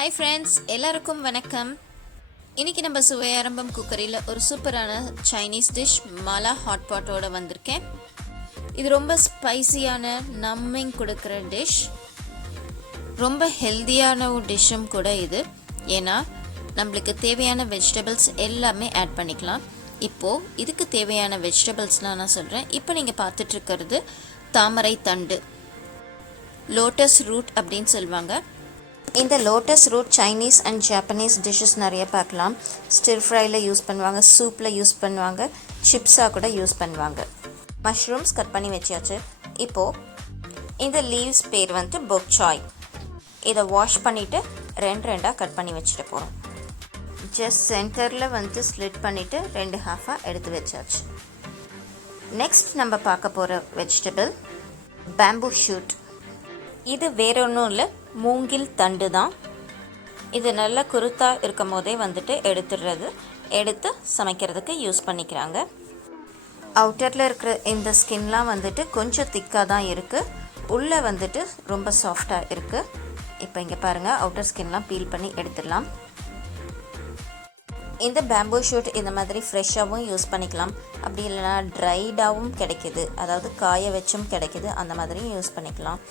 Hi friends, எல்லாருக்கும் வணக்கம். இன்றைக்கி நம்ம சுவையாரம்பம் குக்கரியில் ஒரு சூப்பரான சைனீஸ் டிஷ் மாலா ஹாட் பாட்டோடு வந்திருக்கேன். இது ரொம்ப ஸ்பைசியான நம்மிங் கொடுக்குற டிஷ், ரொம்ப ஹெல்த்தியான ஒரு டிஷ்ஷும் கூட இது. ஏன்னா நம்மளுக்கு தேவையான வெஜிடபிள்ஸ் எல்லாமே ஆட் பண்ணிக்கலாம். இப்போது இதுக்கு தேவையான வெஜிடபிள்ஸ்லாம் நான் சொல்கிறேன். இப்போ நீங்கள் பார்த்துட்ருக்கிறது தாமரை தண்டு, லோட்டஸ் ரூட் அப்படின்னு சொல்லுவாங்க. இந்த lotus root Chinese and Japanese dishes நிறைய பார்க்கலாம். ஸ்டிர் ஃப்ரையில் யூஸ் பண்ணுவாங்க, சூப்பில் யூஸ் பண்ணுவாங்க, சிப்ஸாக கூட யூஸ் பண்ணுவாங்க. மஷ்ரூம்ஸ் கட் பண்ணி வச்சாச்சு. இப்போது இந்த லீவ்ஸ் பேர் வந்துட்டு பொக் சாய். இதை வாஷ் பண்ணிவிட்டு ரெண்டாக கட் பண்ணி வச்சுட்டு போகிறோம். ஜஸ்ட் சென்டரில் வந்து ஸ்லிட் பண்ணிவிட்டு 2 ஹாஃபாக எடுத்து வச்சாச்சு. நெக்ஸ்ட் நம்ம பார்க்க போகிற வெஜிடபிள் பேம்பூ ஷூட். இது வேற ஒன்றும் இல்லை, மூங்கில் தண்டு தான். இது நல்லா குருத்தாக இருக்கும் போதே வந்துட்டு எடுத்து சமைக்கிறதுக்கு யூஸ் பண்ணிக்கிறாங்க. அவுட்டரில் இருக்கிற இந்த ஸ்கின்லாம் வந்துட்டு கொஞ்சம் திக்காக தான் இருக்குது, உள்ளே வந்துட்டு ரொம்ப சாஃப்டாக இருக்குது. இப்போ இங்கே பாருங்கள், அவுட்டர் ஸ்கின்லாம் பீல் பண்ணி எடுத்துடலாம். இந்த பேம்பூ ஷூட் இந்த மாதிரி ஃப்ரெஷ்ஷாகவும் யூஸ் பண்ணிக்கலாம், அப்படி இல்லைனா ட்ரைடாகவும் கிடைக்கிது, அதாவது காய வச்சும் கிடைக்கிது, அந்த மாதிரியும் யூஸ் பண்ணிக்கலாம்.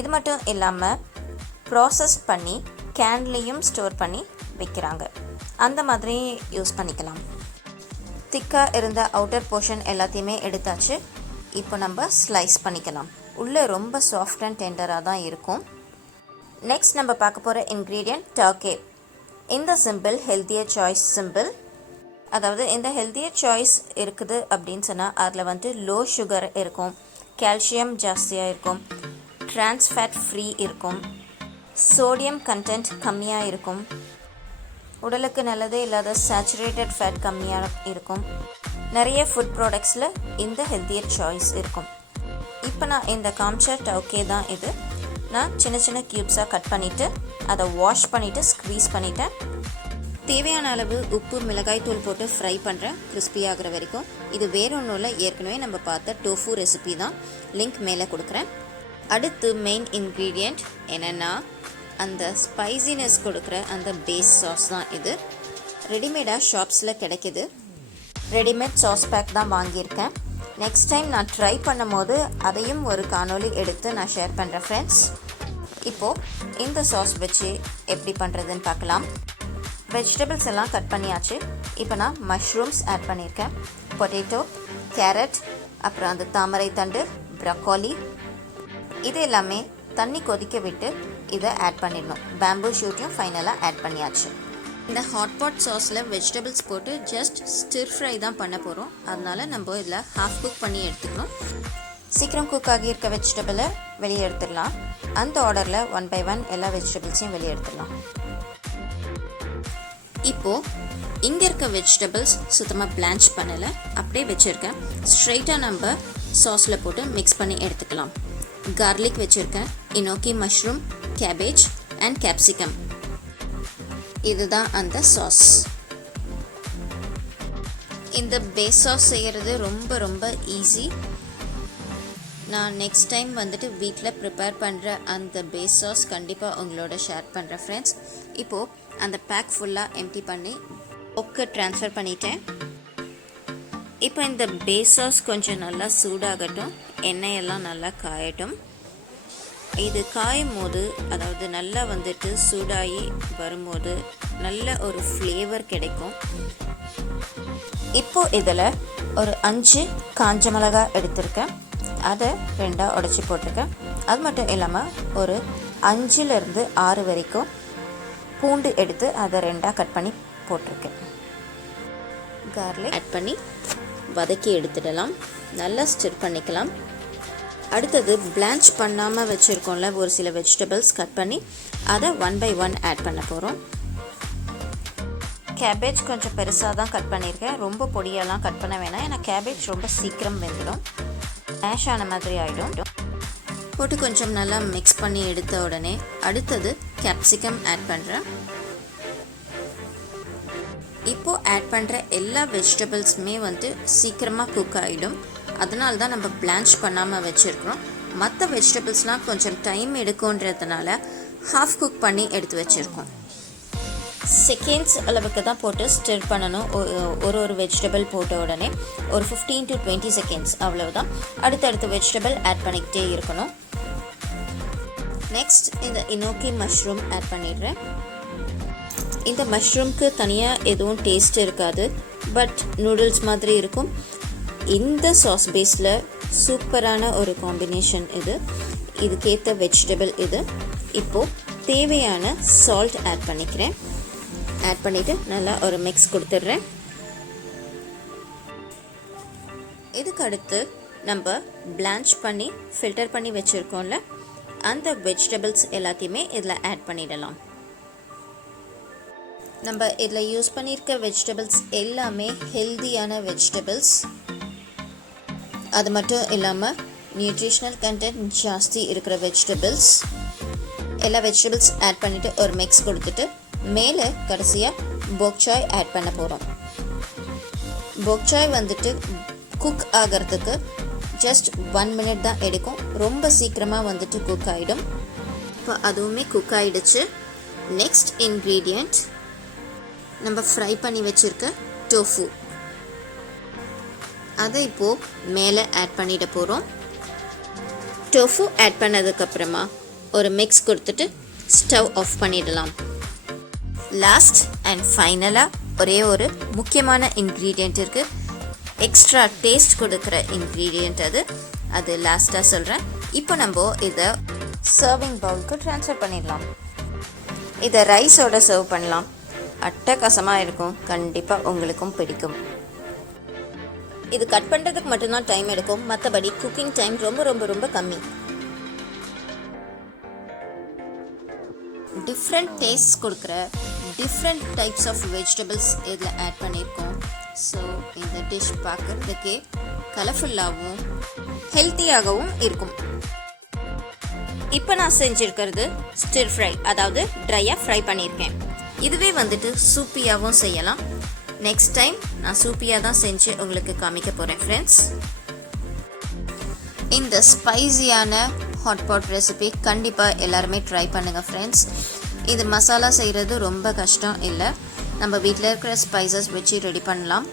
இது மட்டும் இல்லாமல் ப்ராசஸ் பண்ணி கேன்லேயும் ஸ்டோர் பண்ணி வைக்கிறாங்க, அந்த மாதிரி யூஸ் பண்ணிக்கலாம். திக்காக இருந்த அவுட்டர் போர்ஷன் எல்லாத்தையுமே எடுத்தாச்சு. இப்போ நம்ம ஸ்லைஸ் பண்ணிக்கலாம். உள்ளே ரொம்ப சாஃப்ட் அண்ட் டெண்டராக தான் இருக்கும். நெக்ஸ்ட் நம்ம பார்க்க போகிற இன்க்ரீடியன்ட் டர்க்கே. இந்த சிம்பிள் ஹெல்த்தியர் சாய்ஸ் சிம்பிள். அதாவது இந்த ஹெல்த்தியர் சாய்ஸ் இருக்குது அப்படின்னு சொன்னால் அதில் வந்துட்டு லோ சுகர் இருக்கும், கால்சியம் ஜாஸ்தியாக இருக்கும், ட்ரான்ஸ் ஃபேட் ஃப்ரீ இருக்கும், சோடியம் கண்டென்ட் கம்மியாக இருக்கும், உடலுக்கு நல்லதே இல்லாத சேச்சுரேட்டட் ஃபேட் கம்மியாக இருக்கும். நிறைய ஃபுட் ப்ராடக்ட்ஸில் இந்த ஹெல்த்தியர் சாய்ஸ் இருக்கும். இப்போ நான் இந்த காமிச்ச டவுக்கே தான் இது. நான் சின்ன சின்ன க்யூப்ஸாக கட் பண்ணிவிட்டு அதை வாஷ் பண்ணிவிட்டு ஸ்க்வீஸ் பண்ணிவிட்டேன். தேவையான அளவு உப்பு, மிளகாய் தூள் போட்டு ஃப்ரை பண்ணுறேன், கிறிஸ்பி ஆகிற வரைக்கும். இது வேற ஒன்றும் இல்லை, ஏற்கனவே நம்ம பார்த்த டோஃபு ரெசிபி தான், லிங்க் மேலே கொடுக்குறேன். அடுத்து மெயின் இன்க்ரீடியண்ட் என்னென்னா அந்த ஸ்பைசினஸ் கொடுக்குற அந்த பேஸ் சாஸ் தான் இது. ரெடிமேடாக ஷாப்ஸில் கிடைக்கிது. ரெடிமேட் சாஸ் பேக் தான் வாங்கியிருக்கேன். நெக்ஸ்ட் டைம் நான் ட்ரை பண்ணும் போது அதையும் ஒரு காணொலி எடுத்து நான் ஷேர் பண்ணுறேன் ஃப்ரெண்ட்ஸ். இப்போது இந்த சாஸ் வச்சு எப்படி பண்ணுறதுன்னு பார்க்கலாம். வெஜிடபிள்ஸ் எல்லாம் கட் பண்ணியாச்சு. இப்போ நான் மஷ்ரூம்ஸ் ஆட் பண்ணியிருக்கேன், பொட்டேட்டோ, கேரட், அப்புறம் அந்த தாமரை தண்டு, ப்ரக்கோலி, இது எல்லாமே தண்ணி கொதிக்க விட்டு இதை ஆட் பண்ணிடணும். பேம்பூ ஷூட்டையும் ஃபைனலாக ஆட் பண்ணியாச்சு. இந்த ஹாட் பாட் சாஸில் வெஜிடபிள்ஸ் போட்டு ஜஸ்ட் ஸ்டிர் ஃப்ரை தான் பண்ண போகிறோம். அதனால் நம்ம இதில் ஹாஃப் குக் பண்ணி எடுத்துக்கணும். சீக்கிரம் குக் ஆகியிருக்க வெஜிடபிளை வெளியே எடுத்துடலாம். அந்த ஆர்டரில் 1 by 1 எல்லா வெஜிடபிள்ஸையும் வெளியே எடுத்துடலாம். இப்போது இங்கே இருக்க வெஜிடபிள்ஸ் சுத்தமாக பிளான்ச் பண்ணலை, அப்படியே வச்சுருக்கேன். ஸ்ட்ரெயிட்டாக நம்ம சாஸில் போட்டு மிக்ஸ் பண்ணி எடுத்துக்கலாம். கார்லிக் வச்சுருக்கேன், இனோக்கி மஷ்ரூம், கேபேஜ் அண்ட் கேப்சிகம். இதுதான் அந்த சாஸ். இந்த பேஸ் சாஸ் செய்கிறது ரொம்ப ரொம்ப ஈஸி. நான் நெக்ஸ்ட் டைம் வந்துட்டு வீட்டில் ப்ரிப்பேர் பண்ணுற அந்த பேஸ் சாஸ் கண்டிப்பாக உங்களோட ஷேர் பண்ணுறேன் ஃப்ரெண்ட்ஸ். இப்போது அந்த பேக் ஃபுல்லாக எம்டி பண்ணி ஒக்க ட்ரான்ஸ்ஃபர் பண்ணிட்டேன். இப்போ இந்த பேஸ் சாஸ் கொஞ்சம் நல்லா சூடாகட்டும், எண்ணெயெல்லாம் நல்லா காயட்டும். இது காயும் போது, அதாவது நல்லா வந்துட்டு சூடாகி வரும்போது நல்ல ஒரு ஃப்ளேவர் கிடைக்கும். இப்போது இதில் ஒரு 5 காஞ்ச மிளகாய் எடுத்திருக்கேன், அதை 2ஆக உடைச்சி போட்டிருக்கேன். அது மட்டும் இல்லாமல் ஒரு 5லேருந்து 6 வரைக்கும் பூண்டு எடுத்து அதை 2ஆக கட் பண்ணி போட்டிருக்கேன். கார்லிக் ஆட் பண்ணி வதக்கி எடுத்துடலாம். நல்லா ஸ்டிர் பண்ணிக்கலாம். அடுத்தது பிளான்ச் பண்ணாமல் வச்சுருக்கோம்ல ஒரு சில வெஜிடபிள்ஸ் கட் பண்ணி அதை 1 by 1 ஆட் பண்ண போகிறோம். கேபேஜ் கொஞ்சம் பெருசாக தான் கட் பண்ணியிருக்கேன், ரொம்ப பொடியெல்லாம் கட் பண்ண வேணாம், ஏன்னா கேபேஜ் ரொம்ப சீக்கிரம் வெந்துடும், மேஷ் ஆன மாதிரி ஆகிடும். போட்டு கொஞ்சம் நல்லா மிக்ஸ் பண்ணி எடுத்த உடனே அடுத்தது கேப்சிகம் ஆட் பண்ணுறேன். இப்போது ஆட் பண்ணுற எல்லா வெஜிடபிள்ஸுமே வந்து சீக்கிரமாக குக் ஆகிடும். அதனால தான் நம்ம பிளான்ச் பண்ணாமல் வச்சுருக்கிறோம். மற்ற வெஜிடபிள்ஸ்லாம் கொஞ்சம் டைம் எடுக்கும்ன்றதுனால ஹாஃப் குக் பண்ணி எடுத்து வச்சுருக்கோம். செகண்ட்ஸ் அளவுக்கு தான் போட்டு ஸ்டிர் பண்ணணும். ஒரு வெஜிடபிள் போட்ட உடனே ஒரு 15 to 20 செகண்ட்ஸ் அவ்வளவுதான். அடுத்தடுத்த வெஜிடபிள் ஆட் பண்ணிக்கிட்டே இருக்கணும். நெக்ஸ்ட் இந்த இனோக்கி மஷ்ரூம் ஆட் பண்ணிடுறேன். இந்த மஷ்ரூம்க்கு தனியாக எதுவும் டேஸ்ட் இருக்காது, பட் நூடுல்ஸ் மாதிரி இருக்கும். இந்த சாஸ் பேஸில் சூப்பரான ஒரு காம்பினேஷன் இது. இதுக்கேற்ற வெஜிடபிள் இது. இப்போது தேவையான சால்ட் ஆட் பண்ணிக்கிறேன். ஆட் பண்ணிவிட்டு நல்லா ஒரு மிக்ஸ் கொடுத்துட்றேன். இதுக்கு அடுத்து நம்ம பிளான்ச் பண்ணி ஃபில்டர் பண்ணி வச்சுருக்கோம்ல, அந்த வெஜிடபிள்ஸ் எல்லாத்தையுமே இதில் ஆட் பண்ணிடலாம். நம்ம இதில் யூஸ் பண்ணியிருக்க வெஜிடபிள்ஸ் எல்லாமே ஹெல்தியான வெஜிடபிள்ஸ். அது மட்டும் இல்லாமல் நியூட்ரிஷனல் கண்டென்ட் ஜாஸ்தி இருக்கிற வெஜிடபிள்ஸ். எல்லா வெஜிடபிள்ஸ் ஆட் பண்ணிவிட்டு ஒரு மிக்ஸ் கொடுத்துட்டு மேலே கடைசியாக போக்சாய் ஆட் பண்ண போகிறோம். போக்சாய் வந்துட்டு குக் ஆகிறதுக்கு ஜஸ்ட் 1 minute தான் எடுக்கும். ரொம்ப சீக்கிரமாக வந்துட்டு குக் ஆகிடும். இப்போ அதுவுமே குக் ஆகிடுச்சு. நெக்ஸ்ட் இன்க்ரீடியண்ட் நம்ம ஃப்ரை பண்ணி வச்சுருக்க டோஃபு. அதை இப்போது மேலே ஆட் பண்ணிட போகிறோம். டோஃபு ஆட் பண்ணதுக்கப்புறமா ஒரு மிக்ஸ் கொடுத்துட்டு ஸ்டவ் ஆஃப் பண்ணிடலாம். லாஸ்ட் அண்ட் ஃபைனலாக ஒரே ஒரு முக்கியமான இன்க்ரீடியண்ட் இருக்குது. எக்ஸ்ட்ரா டேஸ்ட் கொடுக்குற இன்க்ரீடியண்ட் அது லாஸ்ட்டாக சொல்கிறேன். இப்போ நம்ம இதை சர்விங் பவுலுக்கு ட்ரான்ஸ்ஃபர் பண்ணிடலாம். இதை ரைஸோட சர்வ் பண்ணலாம். அட்டகாசமாக இருக்கும். கண்டிப்பாக உங்களுக்கும் பிடிக்கும். இது கட் பண்ணுறதுக்கு மட்டும்தான் டைம் எடுக்கும். மற்றபடி குக்கிங் டைம் ரொம்ப ரொம்ப ரொம்ப கம்மி. டிஃப்ரெண்ட் டேஸ்ட் கொடுக்குற டிஃப்ரெண்ட் டைப்ஸ் ஆஃப் வெஜிடபிள்ஸ் இதில் ஆட் பண்ணியிருக்கோம். ஸோ இந்த டிஷ் பார்க்குறதுக்கே கலர்ஃபுல்லாகவும் ஹெல்த்தியாகவும் இருக்கும். இப்போ நான் செஞ்சுருக்கிறது ஸ்டிர் ஃப்ரை, அதாவது ட்ரையாக ஃப்ரை பண்ணியிருக்கேன். இதுவே வந்துட்டு சூப்பியாகவும் செய்யலாம். நெக்ஸ்ட் டைம் நான் சூப்பியாக தான் செஞ்சு உங்களுக்கு காமிக்க போகிறேன் ஃப்ரெண்ட்ஸ். இந்த ஸ்பைசியான ஹாட் பாட் ரெசிபி கண்டிப்பாக எல்லாருமே ட்ரை பண்ணுங்கள் ஃப்ரெண்ட்ஸ். இது மசாலா செய்கிறது ரொம்ப கஷ்டம் இல்லை. நம்ம வீட்டில் இருக்கிற ஸ்பைசஸ் வச்சு ரெடி பண்ணலாம்.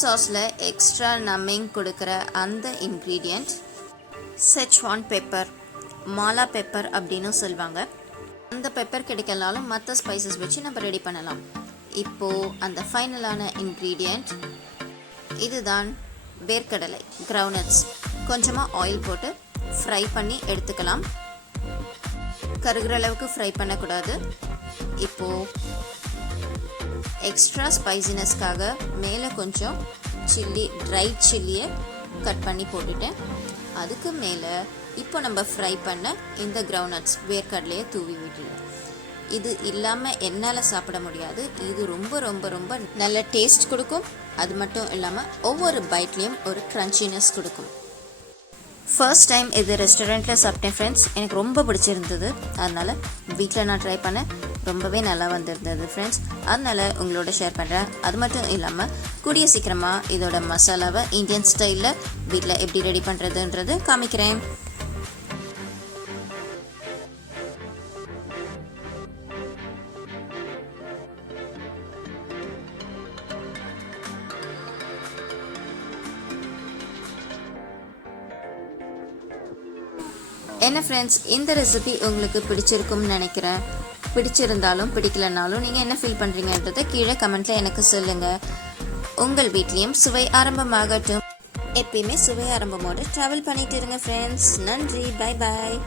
சாஸில் எக்ஸ்ட்ரா நம்மிங் கொடுக்குற அந்த இன்க்ரீடியண்ட் செச்வான் பெப்பர், மாலா பெப்பர் அப்படின்னு சொல்லுவாங்க. அந்த பெப்பர் கிடைக்கலனாலும் மற்ற ஸ்பைசஸ் வச்சு நம்ம ரெடி பண்ணலாம். இப்போது அந்த ஃபைனலான இன்க்ரீடியண்ட் இதுதான் வேர்க்கடலை, கிரவுனட்ஸ். கொஞ்சமாக ஆயில் போட்டு ஃப்ரை பண்ணி எடுத்துக்கலாம். கருகிற அளவுக்கு ஃப்ரை பண்ணக்கூடாது. இப்போது எக்ஸ்ட்ரா ஸ்பைசினஸ்க்காக மேலே கொஞ்சம் ட்ரை சில்லியை கட் பண்ணி போட்டுட்டேன். அதுக்கு மேலே இப்போ நம்ம ஃப்ரை பண்ண இந்த கிரவுனட்ஸ் வேர்க்கடலையை தூவி விட்டுருவோம். இது இல்லாமல் என்னால் சாப்பிட முடியாது. இது ரொம்ப ரொம்ப ரொம்ப நல்ல டேஸ்ட் கொடுக்கும். அது மட்டும் இல்லாமல் ஒவ்வொரு பைட்லேயும் ஒரு க்ரன்ச்சினஸ் கொடுக்கும். ஃபர்ஸ்ட் டைம் இது ரெஸ்டாரண்ட்டில் சாப்பிட்டேன் ஃப்ரெண்ட்ஸ். எனக்கு ரொம்ப பிடிச்சிருந்தது. அதனால் வீட்டில் நான் ட்ரை பண்ணேன். ரொம்பவே நல்லா வந்திருந்தது ஃப்ரெண்ட்ஸ். அதனால் உங்களோட ஷேர் பண்ணுறேன். அது மட்டும் இல்லாமல் கூடிய சீக்கிரமாக இதோட மசாலாவை இந்தியன் ஸ்டைலில் வீட்டில் எப்படி ரெடி பண்ணுறதுன்றது காமிக்கிறேன். என்ன ஃப்ரெண்ட்ஸ், இந்த ரெசிபி உங்களுக்கு பிடிச்சிருக்கும்னு நினைக்கிறேன். பிடிச்சிருந்தாலும் பிடிக்கலனாலும் நீங்கள் என்ன ஃபீல் பண்ணுறீங்கன்றதை கீழே கமெண்ட்டில் எனக்கு சொல்லுங்கள். உங்கள் வீட்லேயும் சுவை ஆரம்பமாகட்டும். எப்பயுமே சுவை ஆரம்பமோடு ட்ராவல் பண்ணிட்டு இருங்க ஃப்ரெண்ட்ஸ். நன்றி, பை பாய்.